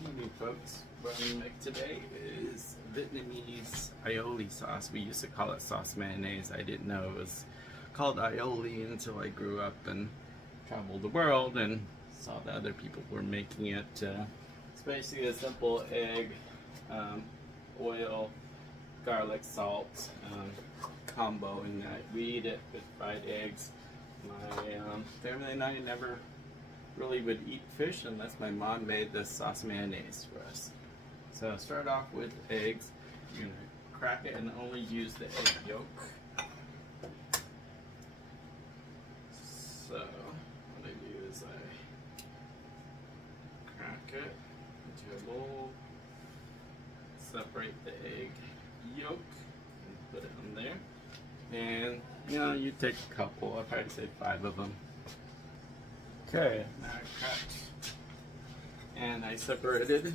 Evening, folks. What I'm gonna make today is Vietnamese Aoli sauce. We used to call it sauce mayonnaise. I didn't know it was called Aoli until I grew up and traveled the world and saw that other people were making it. It's basically a simple egg, oil, garlic, salt combo, and we eat it with fried eggs. My family and I never really would eat fish unless my mom made this sauce mayonnaise for us. So I'll start off with eggs. You're going to crack it and only use the egg yolk. So what I do is I crack it into a bowl, separate the egg yolk and put it in there. And you take a couple, I'd probably say 5 of them. Okay, now I cracked and I separated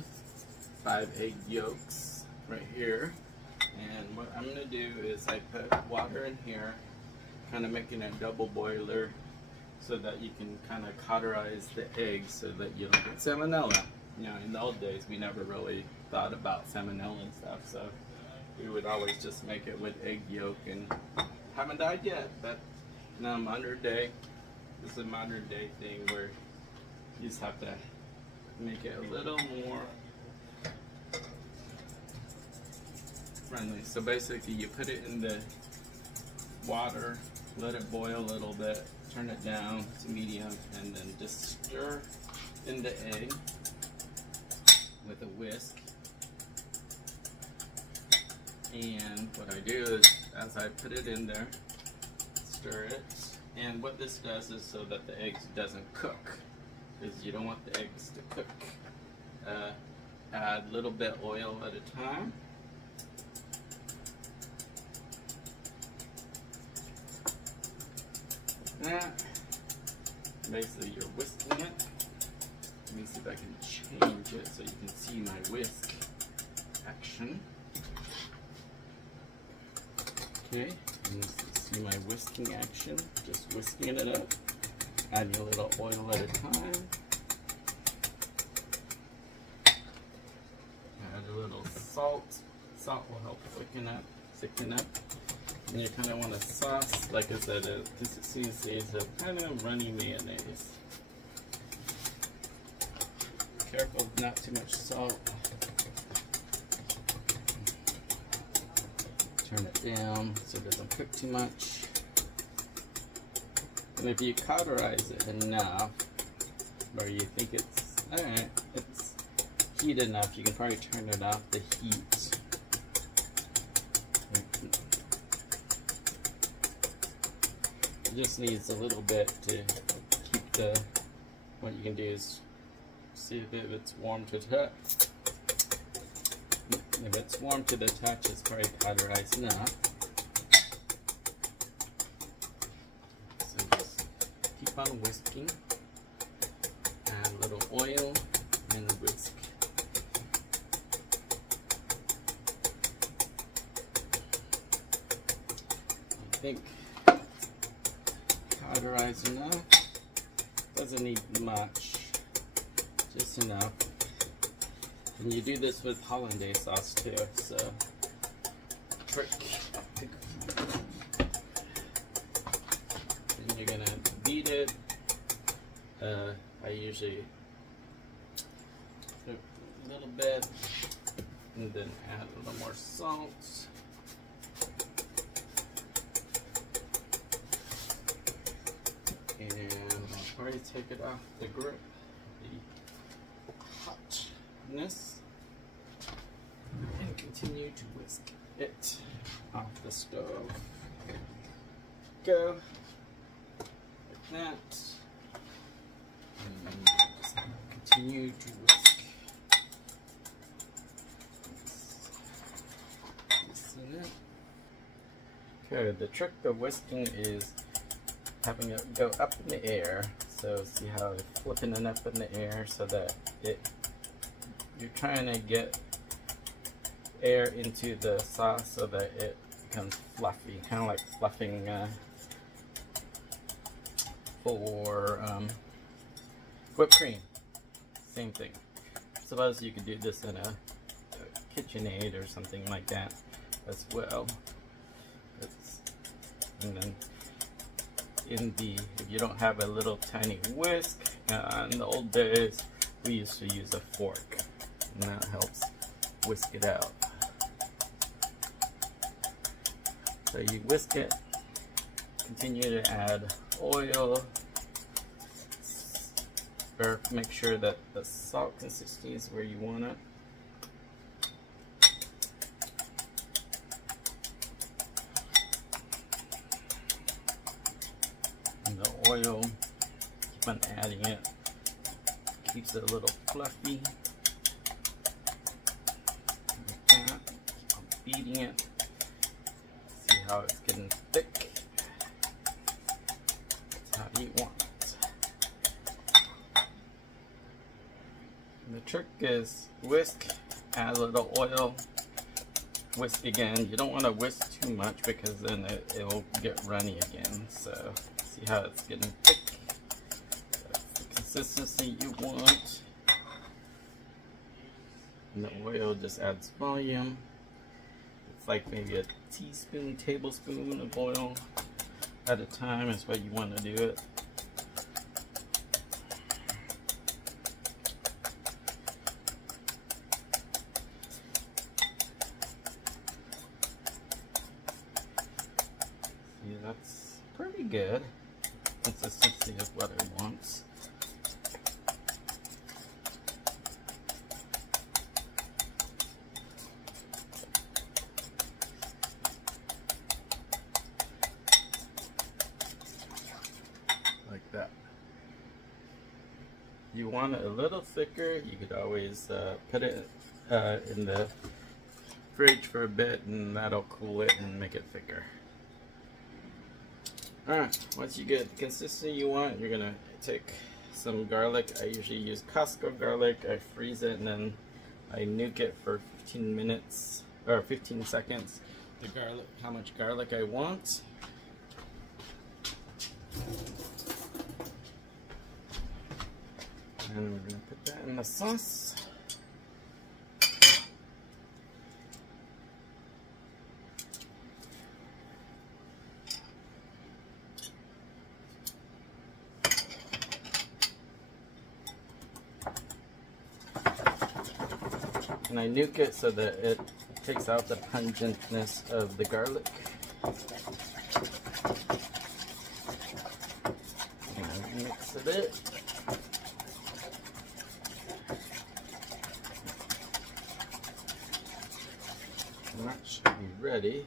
5 egg yolks right here. And what I'm going to do is I put water in here, kind of making a double boiler so that you can kind of cauterize the eggs so that you don't get salmonella. In the old days we never really thought about salmonella and stuff, so we would always just make it with egg yolk, and haven't died yet, but now modern day. This is a modern day thing where you just have to make it a little more friendly. So basically you put it in the water, let it boil a little bit, turn it down to medium, and then just stir in the egg with a whisk. And what I do is, as I put it in there, stir it. And what this does is so that the eggs doesn't cook, because you don't want the eggs to cook. Add a little bit oil at a time. Like that. Basically you're whisking it. Let me see if I can change it so you can see my whisk action. Okay, and see my whisking action, just whisking it up, adding a little oil at a time, add a little salt. Salt will help thicken up, and you kind of want to sauce, like I said, consistency is a kind of runny mayonnaise. Careful not too much salt. Turn it down so it doesn't cook too much. And if you cauterize it enough, where you think it's alright, it's heat enough, you can probably turn it off the heat. It just needs a little bit to keep the, what you can do is see if it's warm to touch. If it's warm to the touch, it's probably cauterized enough. So just keep on whisking. Add a little oil and whisk. I think cauterized enough. Doesn't need much, just enough. And you do this with hollandaise sauce too, so trick. And you're gonna beat it. I usually do a little bit, and then add a little more salt. And I'll probably take it off the grip. And continue to whisk it off the stove. Go like that, and just continue to whisk. Okay, the trick of whisking is having it go up in the air. So see how it's flipping it up in the air so that you're trying to get air into the sauce so that it becomes fluffy, kind of like fluffing for whipped cream. Same thing. Suppose you could do this in a KitchenAid or something like that as well. And then if you don't have a little tiny whisk, in the old days we used to use a fork, and that helps whisk it out. So you whisk it, continue to add oil, or make sure that the salt consistency is where you want it. And the oil, keep on adding it, keeps it a little fluffy. Like that. Keep on beating it. See how it's getting thick. That's how you want it. And the trick is whisk, add a little oil, whisk again. You don't want to whisk too much because then it will get runny again. So see how it's getting thick. That's the consistency you want. And the oil just adds volume. It's like maybe a teaspoon, tablespoon of oil at a time is what you want to do it. See, that's pretty good. Consistency is what it wants. Like that. You want it a little thicker, you could always put it in the fridge for a bit and that'll cool it and make it thicker. Alright, once you get the consistency you want, you're gonna take some garlic. I usually use Costco garlic. I freeze it and then I nuke it for 15 minutes or 15 seconds. The garlic, how much garlic I want. And we're gonna put that in the sauce. And I nuke it so that it takes out the pungentness of the garlic. And mix it in. And that should be ready.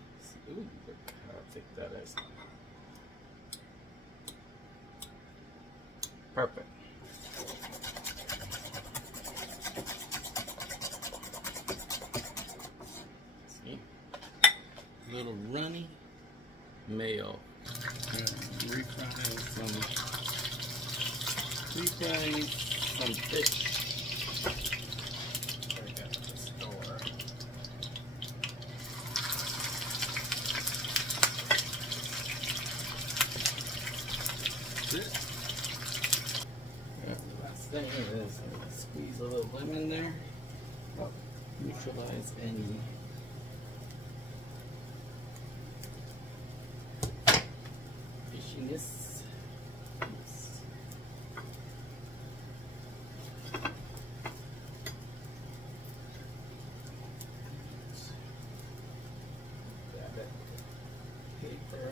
Ooh, look how thick that is. Perfect. A little runny mayo. Refrying some fish. I got at the store. Yeah, the last thing is squeeze a little lemon there. Help neutralize any fishiness. Oops. Grab it. Paper.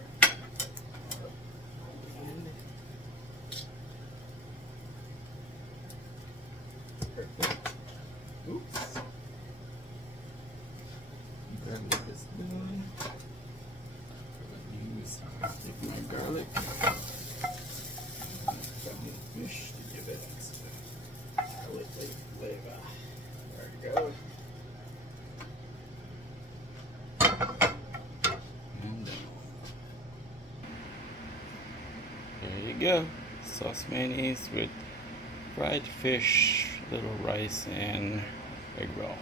Perfect. Oops. Grab this one. Take my garlic. Fish to give it extra garlic flavor. There we go. And there you go. Sauce mayonnaise with fried fish, little rice, and egg roll.